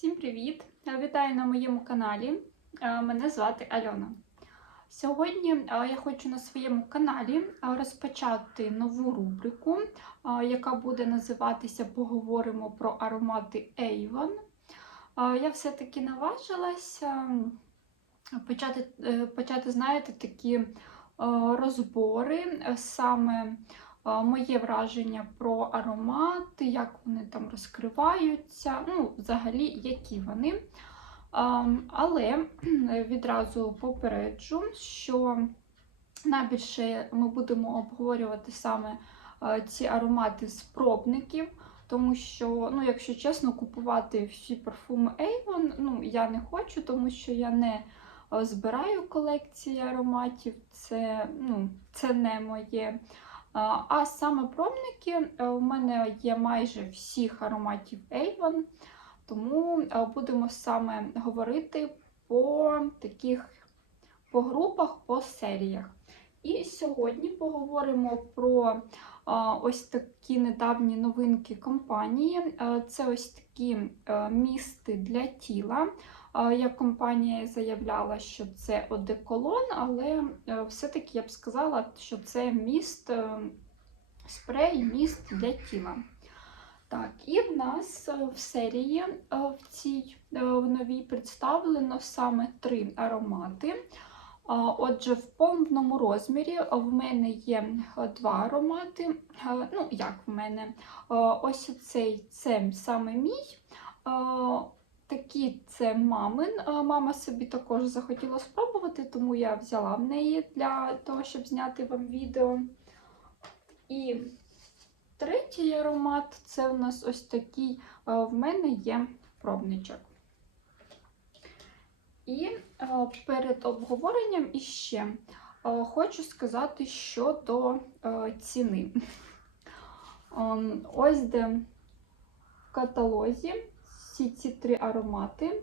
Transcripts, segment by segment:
Всім привіт! Вітаю на моєму каналі. Е, Мене звати Альона. Сьогодні е, я хочу на своєму каналі е, розпочати нову рубрику, яка буде називатися Поговоримо про аромати Avon. Я все-таки наважилася почати, е, почати знаєте, такі розбори, саме моє враження про аромати, як вони там розкриваються, ну, взагалі, які вони. Але відразу попереджу, що найбільше ми будемо обговорювати саме ці аромати з пробників, тому що, ну, якщо чесно, купувати всі парфуми Avon ну, я не хочу, тому що я не збираю колекції ароматів, це, ну, це не моє. А саме пробники е, у мене є майже всіх ароматів Avon, тому е, будемо саме говорити по таких по групах, по серіях. І сьогодні поговоримо про ось такі недавні новинки компанії. Е, Це ось такі е, місти для тіла. Як компанія заявляла, що це одеколон, але е, все-таки я б сказала, що це міст, е, спрей, міст для тіла. Так, і в нас е, в серії в цій в новій представлено саме три аромати. Отже, в повному розмірі в мене є два аромати. Ну, як в мене? Ось цей це саме мій. Такий це мамин. Мама собі також захотіла спробувати, тому я взяла в неї для того, щоб зняти вам відео. І третій аромат це у нас ось такий. В мене є пробничок. І перед обговоренням іще хочу сказати щодо ціни. Ось де в каталозі всі ці три аромати,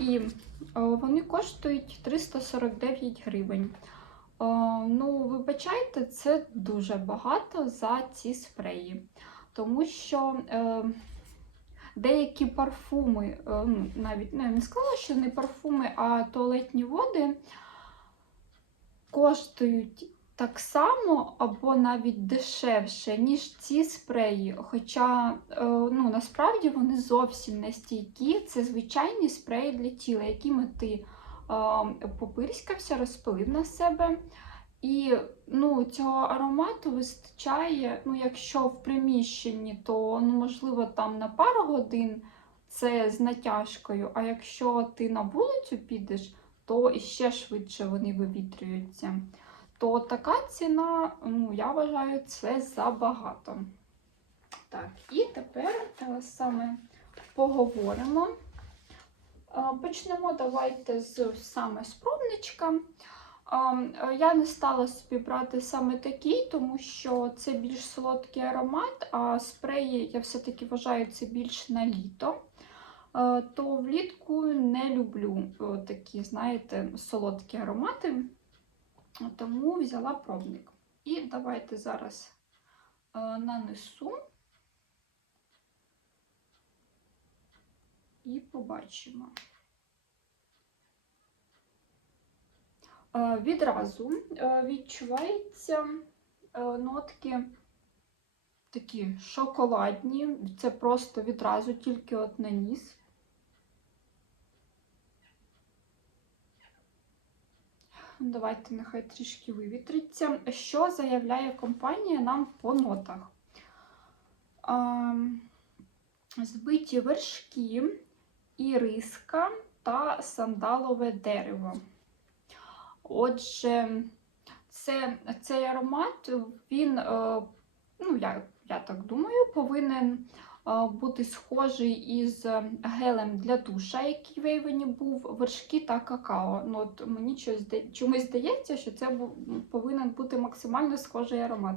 і е, вони коштують 349 гривень. Е, Ну, вибачайте, це дуже багато за ці спреї, тому що е, деякі парфуми, ну, навіть ну, я не сказала, що не парфуми, а туалетні води коштують так само або навіть дешевше, ніж ці спреї. Хоча е, ну, насправді вони зовсім не стійкі. Це звичайні спреї для тіла, якими ти е, попирськався, розпилив на себе. І ну, цього аромату вистачає, ну, якщо в приміщенні, то ну, можливо там на пару годин це з натяжкою, а якщо ти на вулицю підеш, то іще швидше вони вивітрюються. То така ціна, ну, я вважаю, це забагато. Так, і тепер е, саме поговоримо. Е, Почнемо давайте з саме з. Е, Я не стала собі брати саме такий, тому що це більш солодкий аромат, а спреї я все-таки вважаю це більш на літо. То влітку не люблю такі, знаєте, солодкі аромати, тому взяла пробник. І давайте зараз е, нанесу і побачимо. Е, Відразу е, відчуваються е, нотки такі шоколадні, це просто відразу тільки от на ніс. Давайте нехай трішки вивітриться. Що заявляє компанія нам по нотах? А, збиті вершки, іриска та сандалове дерево. Отже, це, цей аромат, він, е, ну, я, я так думаю, повинен бути схожий із гелем для душа, який в був, вершки та какао. Ну, от мені чомусь здається, що це повинен бути максимально схожий аромат.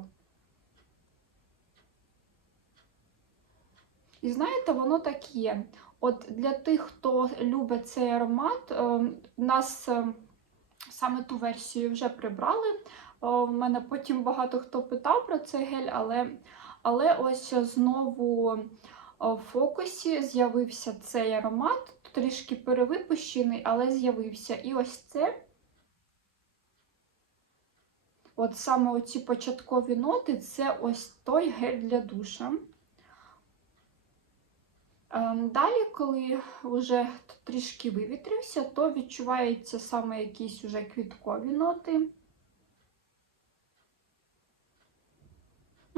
І знаєте, воно так є. От для тих, хто любить цей аромат, е, нас. е, Саме ту версію вже прибрали. В мене потім багато хто питав про цей гель, але, але ось знову в фокусі з'явився цей аромат, трішки перевипущений, але з'явився. І ось це. От саме оці початкові ноти це ось той гель для душа. Ем, Далі, коли вже трішки вивітрився, то відчуваються саме якісь уже квіткові ноти.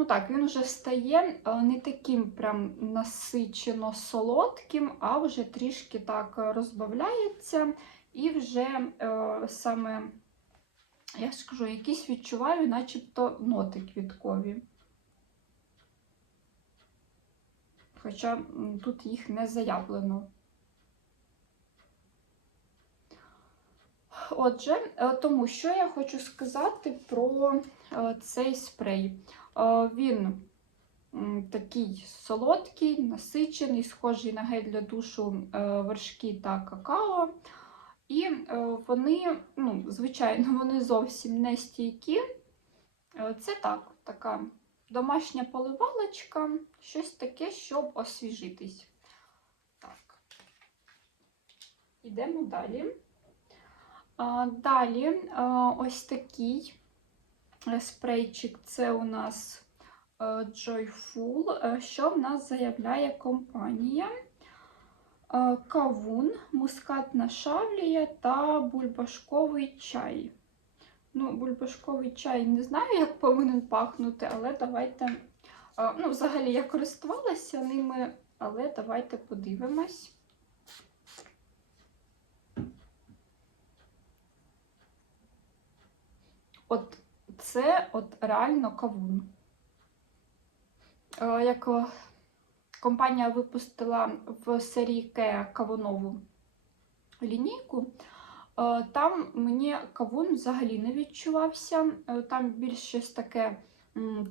Ну так, він вже стає е, не таким прям насичено солодким, а вже трішки так розбавляється, і вже е, саме, я скажу, якісь відчуваю, начебто ноти квіткові. Хоча тут їх не заявлено. Отже, е, тому що я хочу сказати про е, цей спрей. Е, Він такий солодкий, насичений, схожий на гель для душу е, вершки та какао. І е, вони, ну, звичайно, вони зовсім не стійкі. Це так, така домашня поливалочка, щось таке, щоб освіжитись. Так. Ідемо далі. Далі ось такий спрейчик це у нас е, Joyful. Е, Що в нас заявляє компанія? Е, Кавун, мускатна шавлія та бульбашковий чай. Ну, бульбашковий чай не знаю, як повинен пахнути, але давайте. Ну, взагалі я користувалася ними, але давайте подивимось. От це от реально кавун. Е, Як е, компанія випустила в серії Kea кавунову лінійку, е, там мені кавун взагалі не відчувався. Там більш щось таке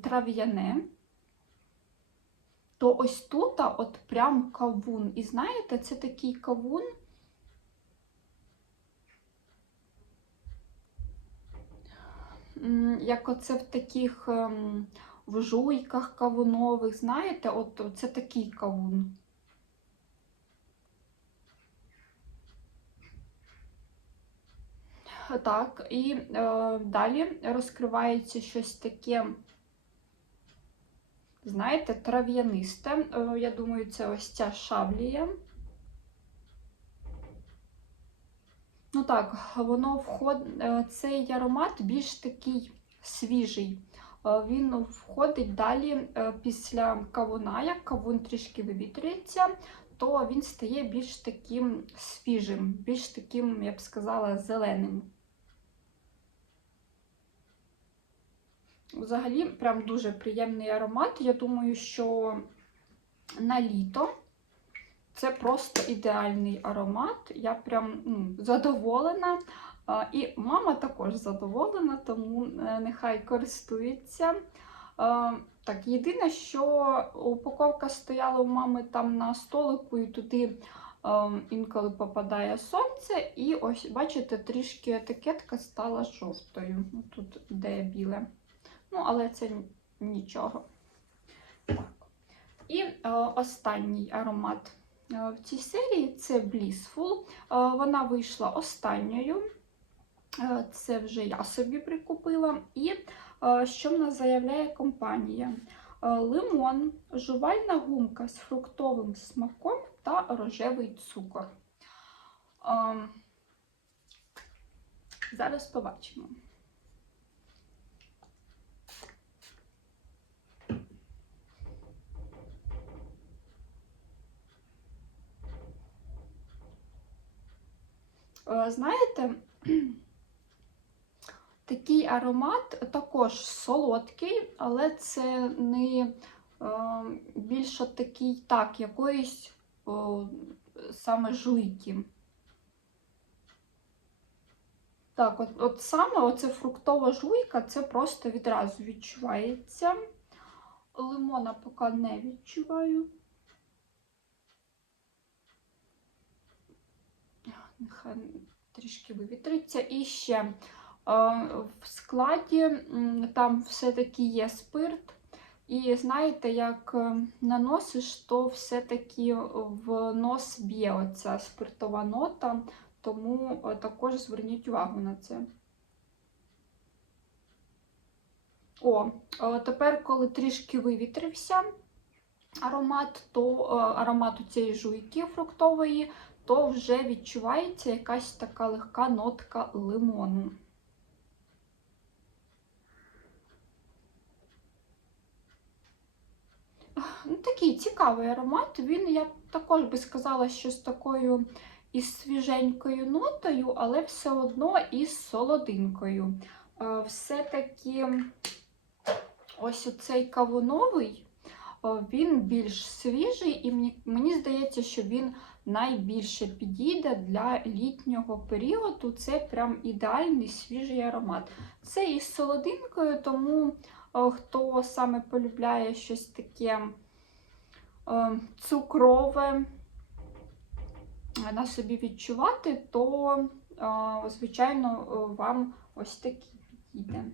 трав'яне. То ось тут от прям кавун. І знаєте, це такий кавун. Як оце в таких ем, в жуйках кавунових, знаєте, от це такий кавун. Так, і е, далі розкривається щось таке, знаєте, трав'янисте. Е, я думаю, це ось ця шаблія. Ну так, воно входить, цей аромат більш такий свіжий. Е, Він входить далі е, після кавуна, як кавун трішки вивітрюється, то він стає більш таким свіжим, більш таким, я б сказала, зеленим. Взагалі, прям дуже приємний аромат. Я думаю, що на літо це просто ідеальний аромат. Я прям ну, задоволена. І мама також задоволена, тому е, нехай користується. Так, єдине, що упаковка стояла у мами там на столику, і туди інколи попадає сонце, і ось, бачите, трішки етикетка стала жовтою. Ну, Тут де біле. Ну, але це нічого. Так. І е, останній аромат в цій серії це Blissful. Е, вона вийшла останньою. Е, Це вже я собі прикупила. І е, що в нас заявляє компанія? Е, Лимон, жувальна гумка з фруктовим смаком та рожевий цукор. Е, Зараз побачимо. Знаєте, такий аромат також солодкий, але це не е, більш от такий, так, якоїсь саме жуйки. Так, от, от саме оце фруктова жуйка, це просто відразу відчувається. Лимона поки не відчуваю. Трішки вивітриться. І ще е, в складі там все-таки є спирт, І знаєте, як е, наносиш, то все-таки в нос б'є оця спиртова нота, тому е, також зверніть увагу на це. О, тепер, коли трішки вивітрився аромат, то аромат у цієї жуйки фруктової, то вже відчувається якась така легка нотка лимону. Ну, Такий цікавий аромат. Він, я також би сказала, що з такою із свіженькою нотою, але все одно із солодинкою. Все-таки ось оцей кавуновий, він більш свіжий, і мені здається, що він найбільше підійде для літнього періоду. Це прям ідеальний свіжий аромат. Це із солодинкою, тому е, хто саме полюбляє щось таке е, цукрове на собі відчувати, то, е, звичайно, вам ось такий підійде.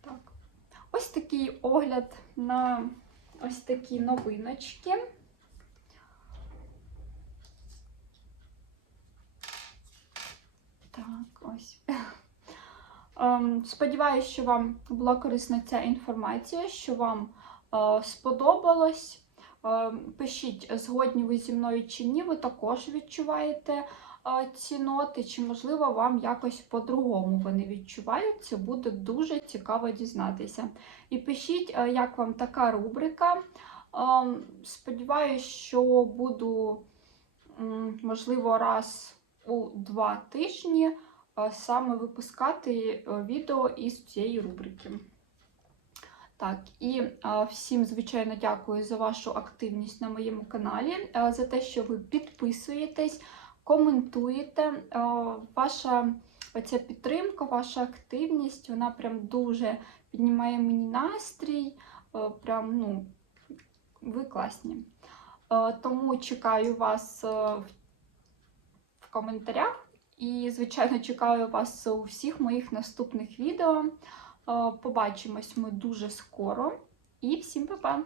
Так. Ось такий огляд на ось такі новиночки. Так, ось. Ем, Сподіваюсь, що вам була корисна ця інформація, що вам е, сподобалось. Е, Пишіть, згодні ви зі мною чи ні, ви також відчуваєте е, ці ноти, чи, можливо, вам якось по-другому вони відчуваються. Буде дуже цікаво дізнатися. І пишіть, е, як вам така рубрика. Е, Сподіваюсь, що буду, можливо, раз у два тижні саме випускати е, відео із цієї рубрики. Так, і всім, звичайно, дякую за вашу активність на моєму каналі, за те, що ви підписуєтесь, коментуєте. Ваша оця підтримка, ваша активність, вона прям дуже піднімає мені настрій. Прям, ну, ви класні. Тому чекаю вас в коментарях. І, звичайно, чекаю вас у всіх моїх наступних відео. Е, Побачимось ми дуже скоро. І всім па-па!